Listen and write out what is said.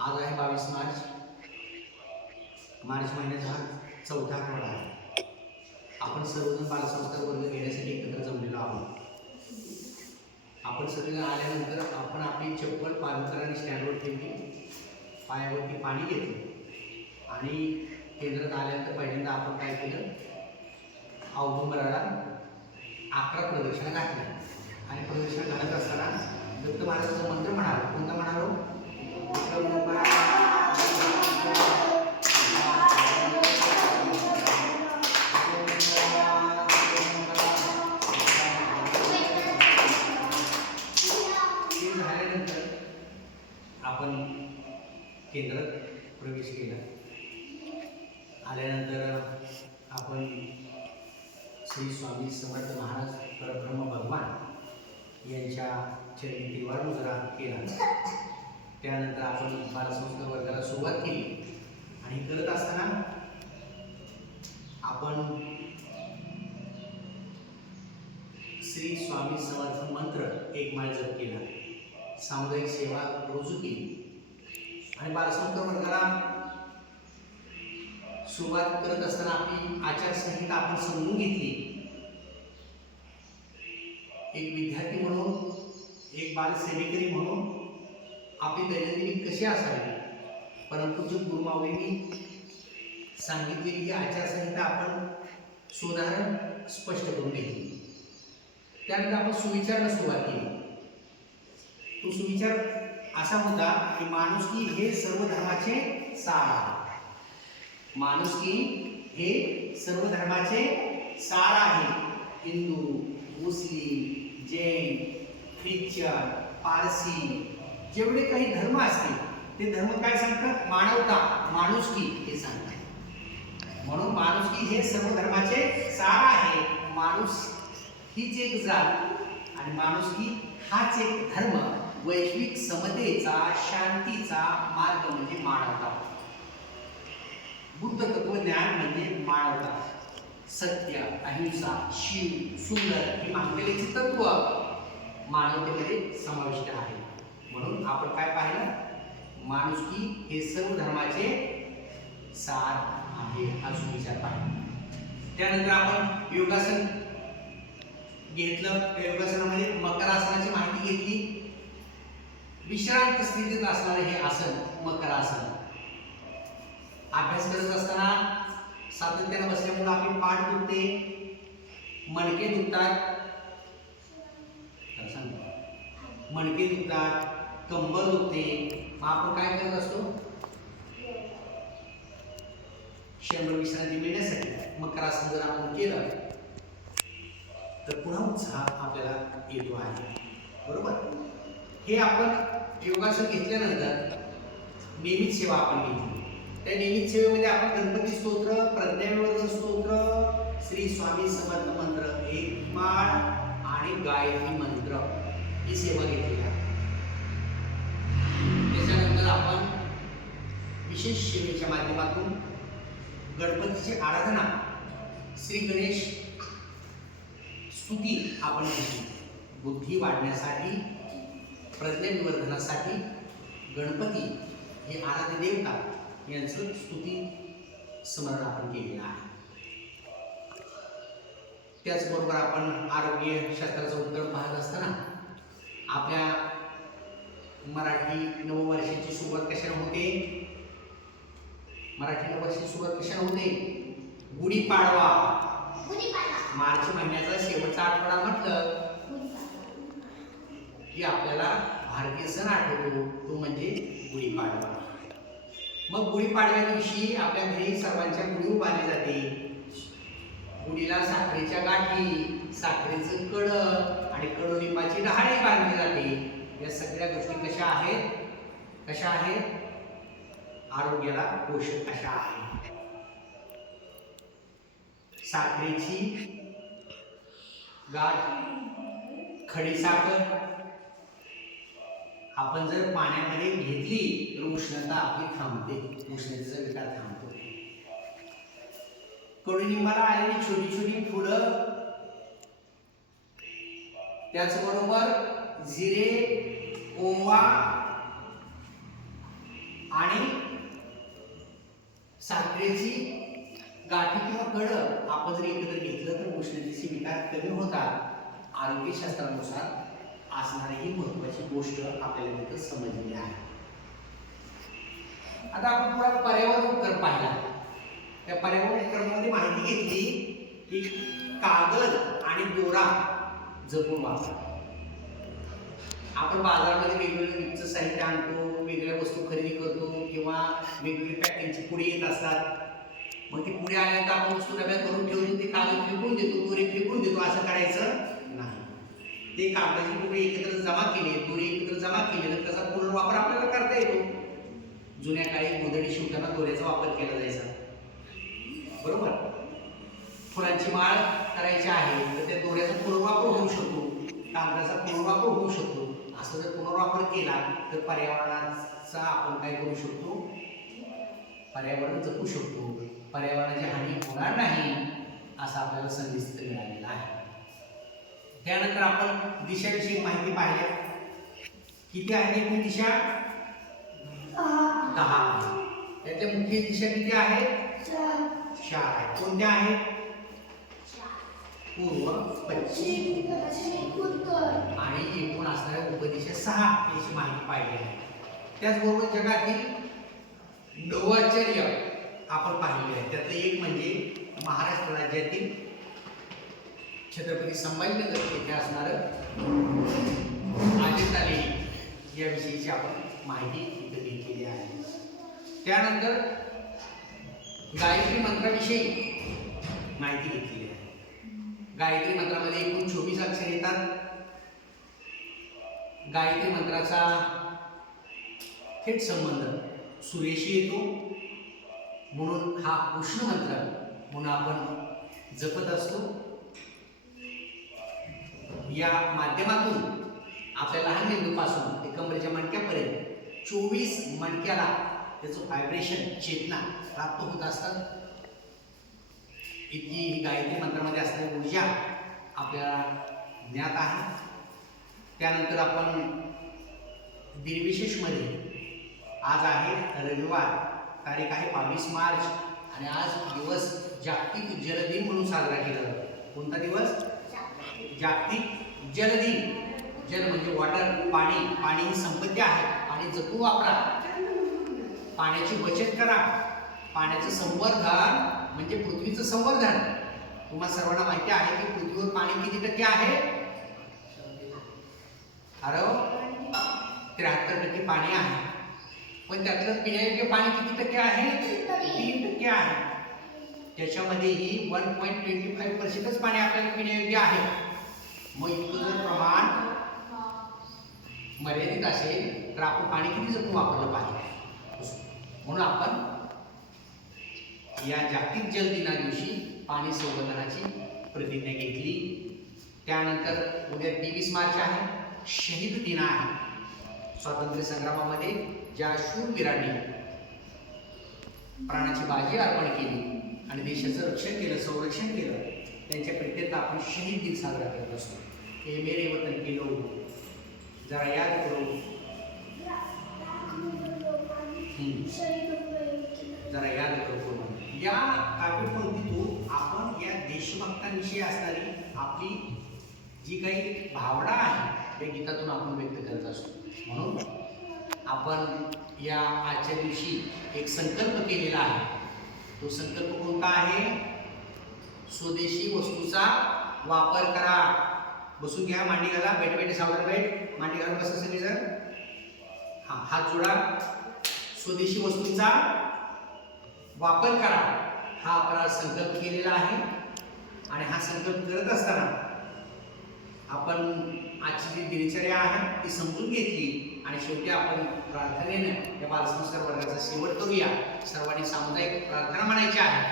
आज आहे 22 मार्च महिन्याचा चौथा आठवडा आहे. आपण सर्वजण बालसंस्कार वर्ग घेण्यासाठी एकत्र जमलेलो आहोत. आपण सगळेजण आल्यानंतर आपण आपली चप्पल पादत्राणे स्टँडवर ठेवली, पायावरती पाणी घेतलं आणि केंद्रात आल्यानंतर पहिल्यांदा आपण काय केलं, औदुंबराला 11 प्रदक्षिणा घातल्या आणि प्रदक्षिणा घालत असताना दत्त महाराजांचा मंत्र म्हणालो. कोणता म्हणालो? झाल्यानंतर आपण केंद्रात प्रवेश केला. आल्यानंतर आपण श्री स्वामी समर्थ महाराज परब्रह्म भगवान यांच्या चरणी त्रिवार मुजरा केला. त्यानंतर आपण बालसंस्कार वर्गाला सुरुवात केली आणि करत असताना आपण श्री स्वामी समर्थ मंत्र एक माळ जप केला, सामुदायिक सेवा रुजू केली आणि बालसंस्कार वर्गाला सुरुवात करत असताना आपली आचारसंहिता आपण समजून घेतली. एक विद्यार्थी म्हणून, एक बालसेवेकरी म्हणून आपली दैनंदिनी कशी असावी, परंतु जी गुरुमाऊलींनी सांगितलेली ही आचारसंहिता आपण सुधारण स्पष्ट करून घेतली. त्यानंतर आपण सुविचाराला सुरुवात केली. तो सुविचार असा होता की माणुसकी हे सर्व धर्माचे सार आहे. माणुसकी हे सर्व धर्माचे सार आहे. हिंदू, मुस्लिम, जैन, ख्रिश्चन, पारसी जेवढे काही धर्म असतील ते धर्म काय सांगतात? मानवता, माणुसकी हे सांगतात. म्हणून माणुसकी हे सर्व धर्माचे सार आहे. माणूस हीच एक जात आणि माणुसकी हाच एक धर्म. वैश्विक समतेचा, शांतीचा मार्ग म्हणजे मानवता. बुद्ध तत्वज्ञान म्हणजे मानवता. सत्य, अहिंसा, शिव, सुंदर ही मानवतेची तत्व मानवतेमध्ये समाविष्ट आहे. म्हणून आपण काय पाहिलं? माणुसकी हे सर्व धर्माचे सार आहे हा सुविचार पाहिला. त्यानंतर आपण योगासन घेतलं. त्या योगासनामध्ये मकरासनाची माहिती घेतली. विश्रांत स्थितीत असणारे हे आसन मकरासन. अभ्यास करत असताना सातत्याने बसल्यामुळे आपली पाठ दुखते, मणके दुखतात, मणके दुखतात, कंबर दुखते. मग आपण काय करत असतो? क्षणभर विश्रांती मिळण्यासाठी मकरासन जर आपण केलं तर पुन्हा उत्साह आपल्याला येतो आहे. बरोबर? हे आपण योगासन घेतल्यानंतर नियमित सेवा आपण घेतली. त्या नियमित सेवेमध्ये आपण गणपती स्तोत्र, प्रज्ञाविवर्धन स्तोत्र, श्री स्वामी समर्थ मंत्र एक माळ आणि गायत्री मंत्र ही सेवा घेतली आहे. त्याच्यानंतर आपण विशेष सेवेच्या माध्यमातून गणपतीची आराधना, श्री गणेश स्तुती आपण केली. बुद्धी वाढण्यासाठी, प्रज्ञाविवर्धनासाठी गणपती हे आराध्य देवता यांचं स्तुती स्मरण आपण केलेलं आहे. त्याचबरोबर आपण आरोग्य शास्त्राचा उत्तर पाहत असताना आपल्या मराठी नववर्षाची सुरुवात कशाने होते? मराठी नववर्षाची सुरुवात कशाने होते? गुढीपाडवा. मार्च महिन्याचा शेवटचा आठवडा म्हटलं की आपल्याला भारतीय सण आठवतो, तो म्हणजे गुढीपाडवा. मग गुढीपाडव्या दिवशी आपल्या घरी सर्वांच्या गुढी उभारली जाते. गुढीला साखरेच्या गाठी, साखरेचं कड आणि कडुलिंबाची डहाळी बांधली जाते. या सगळ्या गोष्टी कशा आहेत? कशा आहेत? आरोग्याला पोषक अशा आहेत. साखरेची गाठ, खडी साखर आपण जर पाण्यामध्ये घेतली तर उष्णता आपली थांबते, उष्णतेचा विकार थांबतो. कडुलिंबाला आलेली छोटी छोटी फुलं, त्याचबरोबर जिरे, ओवा आणि साखरेची गाठी किंवा कड आपण जर एकत्र घेतलं तर उष्णतेचे विकार कमी होतात. आरोग्यशास्त्रानुसार असणारी ही महत्वाची गोष्ट आपल्याला तिथं समजलेली आहे. आता आपण पुढे पर्यावरण उपक्रम पाहिला. त्या पर्यावरण उपक्रमामध्ये माहिती घेतली की कागद आणि दोरा जपून वापरा. आपण बाजारामध्ये वेगवेगळे विकत साहित्य आणतो, वेगवेगळ्या वस्तू खरेदी करतो किंवा वेगवेगळी पॅकिंगची पुढे येत असतात. मग ती पुढे आल्यानंतर आपण वस्तू डब्यात भरून ठेवून ते कागद फेकून देतो, दोरे फेकून देतो. असं करायचं नाही. ते कागदाचे तुकडे एकत्र जमा केले, दोरे एकत्र जमा केले तर त्याचा पुनर्वापर आपल्याला करता येतो. जुन्या काळी गोधडी शिवताना दोऱ्याचा वापर केला जायचा, बरोबर. फुलांची माळ करायची आहे तर त्या दोऱ्याचा पुनर्वापर होऊ शकतो, कागदाचा पुनर्वापर होऊ शकतो. असं जर पुनर्वापर केला तर पर्यावरणाचा आपण काय करू शकतो, पर्यावरण जपू शकतो, पर्यावरणाची हानी होणार नाही असा आपल्याला संदेश मिळालेला आहे. त्यानंतर आपण दिशाविषयी माहिती पाहिल्या. किती आहेत एकूण दिशा? 10. त्याच्या मुख्य दिशा किती आहेत? 4 आहेत. कोणत्या आहेत? पूर्व, पश्चिम आणि एकूण असणाऱ्या उपदिशा 6 याची माहिती पाहिली आहे. त्याचबरोबर जगातील 9 आश्चर्य आपण पाहिले आहे. त्यातलं एक म्हणजे महाराष्ट्र राज्यातील छत्रपती संभाजीनगर येथे असणारं अजिंठा लेणी याविषयीची आपण माहिती इथे घेतलेली आहे. त्यानंतर गायत्री मंत्राविषयी माहिती घेतलेली आहे. गायत्री मंत्रामध्ये एकूण 24 अक्षरे येतात. गायत्री मंत्राचा थेट संबंध सूर्याशी येतो, म्हणून हा उष्ण मंत्र म्हणून आपण जपत असतो. या माध्यमातून आपल्या लहान मेंदूपासून ते कमरेच्या मणक्यापर्यंत 24 मणक्याला त्याचं व्हायब्रेशन, चेतना प्राप्त होत असतात. इतकी ही गायत्री मंत्रामध्ये असणारी ऊर्जा आपल्याला ज्ञात आहे. त्यानंतर आपण दिनविशेषमध्ये आज आहे रविवार, तारीख आहे 22 मार्च आणि आज दिवस जागतिक जल दिन म्हणून साजरा केला जातो. कोणता दिवस? जागतिक जल दिन. जल म्हणजे वॉटर, पाणी. पाणी ही संपत्ती आहे. पाणी जपून वापरा, पाण्याची बचत करा. पाण्याचं संवर्धन म्हणजे पृथ्वीचं संवर्धन. तुम्हाला सर्वांना माहिती आहे की पृथ्वीवर पाणी किती टक्के आहे? 73% पाणी आहे. पण त्यातलं पिण्यायोग्य पाणी किती टक्के आहे? 3% आहे. त्याच्यामध्येही 1.25% पाणी आपल्याला पिण्यायोग्य आहे. मग इतकं जर प्रमाण मर्यादित असेल तर आपण पाणी किती जपून वापरलं पाहिजे. म्हणून आपण या जागतिक जल दिना दिवशी पाणी संवर्धनाची प्रतिज्ञा घेतली. त्यानंतर उद्या 23 मार्च आहे, शहीद दिन आहे. स्वातंत्र्य संग्रामामध्ये ज्या शूरवीरांनी प्राणाची बाजी अर्पण केली आणि देशाचं रक्षण केलं, संरक्षण केलं, त्यांच्या प्रीत्यर्थ आपण शहीद दिन साजरा करत असतो. हे मेरे वतन के लोग जरा याद करो, जरा याद करो. या काव्यपंक्तीतून आपण या देशभक्तांविषयी असणारी आपली जी काही भावना आहे त्या गीतातून आपण व्यक्त करत असतो. म्हणून आपण या आजच्या दिवशी एक संकल्प केलेला आहे. तो संकल्प कोणता आहे? स्वदेशी वस्तूचा वापर करा. बसून घ्या, मांडी घाला, बैठ सावधान बैठ, मांडी घालून बसा सगळेजण. हात जोडा. स्वदेशी वस्तूंचा वापर करा हा आपण आज संकल्प केलेला आहे. आणि हा संकल्प करत असताना आपण आजची जी दिनचर्या आहे ती समजून घेतली आणि शेवटी आपण प्रार्थनेने या बालसंस्कार वर्गाचा शेवट करूया. सर्वांनी सामुदायिक प्रार्थना म्हणायची आहे.